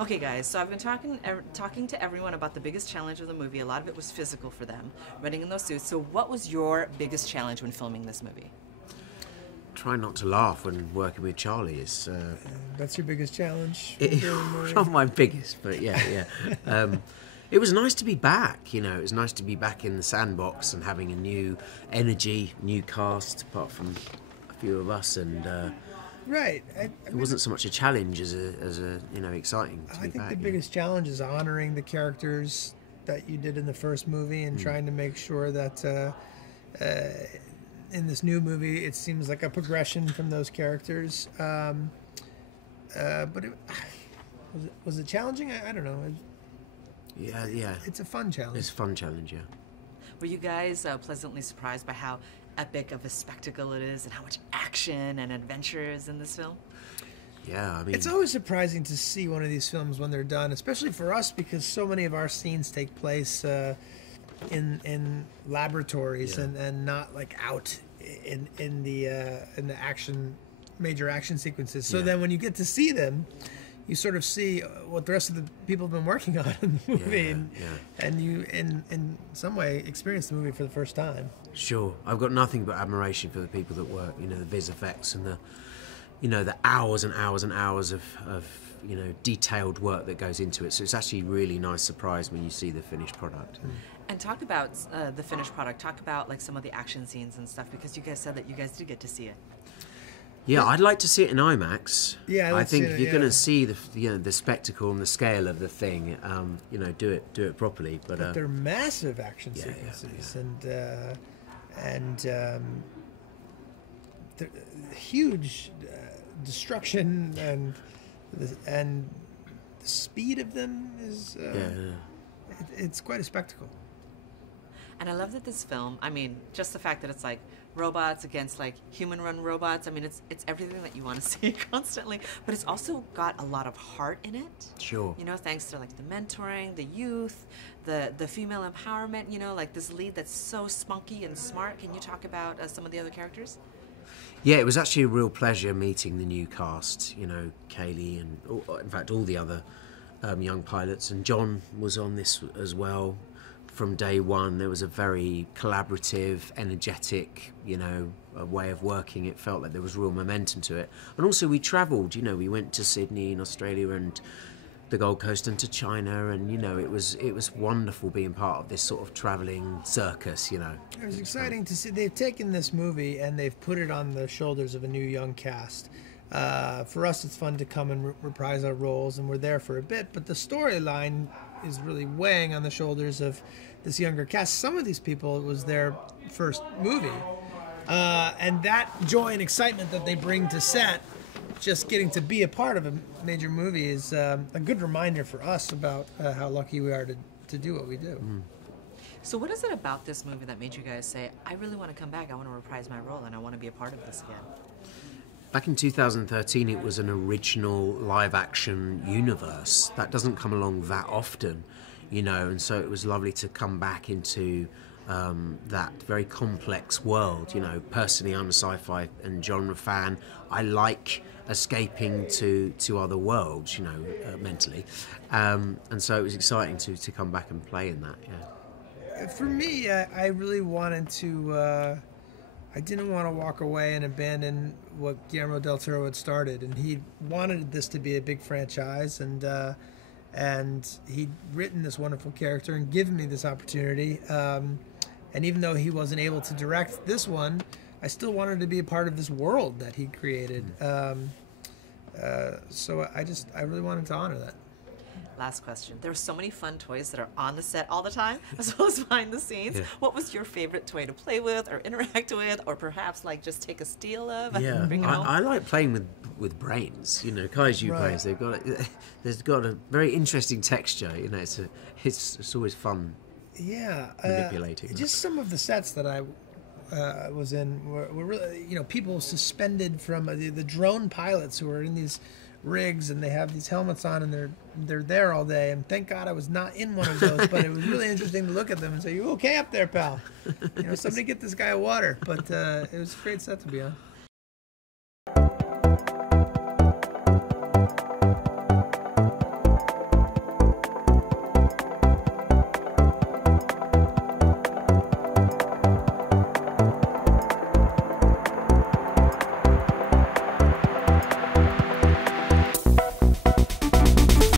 Okay, guys, so I've been talking to everyone about the biggest challenge of the movie. A lot of it was physical for them, running in those suits. So what was your biggest challenge when filming this movie? Try not to laugh when working with Charlie is... That's your biggest challenge? Not my biggest, but yeah. It was nice to be back, you know. It was nice to be back in the sandbox and having a new energy, new cast, apart from a few of us, and... Right. It wasn't so much a challenge as a you know, exciting to be back. I think the biggest challenge is honoring the characters that you did in the first movie and trying to make sure that in this new movie it seems like a progression from those characters. But was it challenging? I don't know. Yeah. It's a fun challenge. It's a fun challenge, yeah. Were you guys pleasantly surprised by how epic of a spectacle it is and how much action and adventure is in this film? Yeah, I mean... It's always surprising to see one of these films when they're done, especially for us because so many of our scenes take place in laboratories and not like out in the major action sequences. So then when you get to see them, you sort of see what the rest of the people have been working on in the movie, and you, in some way, experience the movie for the first time. Sure, I've got nothing but admiration for the people that work. You know, the vis effects and the hours and hours and hours of you know, detailed work that goes into it. So it's actually a really nice surprise when you see the finished product. And talk about the finished product. Talk about like some of the action scenes and stuff, because you guys said that you guys did get to see it. Yeah, I'd like to see it in IMAX. Yeah, I think if you're going to see the spectacle and the scale of the thing, you know, do it properly. But they're massive action sequences and huge destruction and the speed of them is it's quite a spectacle. And I love that this film, I mean, just the fact that it's like robots against like human-run robots, I mean, it's everything that you want to see constantly, but it's also got a lot of heart in it. Sure. You know, thanks to like the mentoring, the youth, the female empowerment, you know, like this lead that's so spunky and smart. Can you talk about some of the other characters? Yeah, it was actually a real pleasure meeting the new cast, you know, Kaylee and, in fact, all the other young pilots, and John was on this as well. From day one, there was a very collaborative, energetic, you know, way of working. It felt like there was real momentum to it. And also we travelled, you know, we went to Sydney in Australia and the Gold Coast and to China, and, you know, it was wonderful being part of this sort of travelling circus, you know. It was exciting to see. They've taken this movie and they've put it on the shoulders of a new young cast. For us, it's fun to come and reprise our roles, and we're there for a bit, but the storyline is really weighing on the shoulders of this younger cast. Some of these people, it was their first movie. And that joy and excitement that they bring to set, just getting to be a part of a major movie, is a good reminder for us about how lucky we are to do what we do. So what is it about this movie that made you guys say, I really want to come back, I want to reprise my role, and I want to be a part of this again? Back in 2013, it was an original live-action universe. That doesn't come along that often, you know, and so it was lovely to come back into that very complex world. You know, personally, I'm a sci-fi and genre fan. I like escaping to other worlds, you know, mentally. And so it was exciting to come back and play in that, yeah. For me, I really wanted to... I didn't want to walk away and abandon what Guillermo del Toro had started, and he wanted this to be a big franchise, and he'd written this wonderful character and given me this opportunity. And even though he wasn't able to direct this one, I still wanted to be a part of this world that he created. So I really wanted to honor that. Last question. There are so many fun toys that are on the set all the time, as well as behind the scenes. Yeah. What was your favorite toy to play with or interact with, or perhaps like just take a steal of? Yeah, and bring it home? I like playing with brains. You know, Kaiju brains. They've got a very interesting texture. You know, it's always fun. Yeah, manipulating. Just some of the sets that I was in were really, you know, people suspended from the drone pilots who are in these rigs, and they have these helmets on, and they're there all day, and thank God I was not in one of those. But it was really interesting to look at them and say, you okay up there, pal? You know, somebody get this guy water. But it was a great set to be on.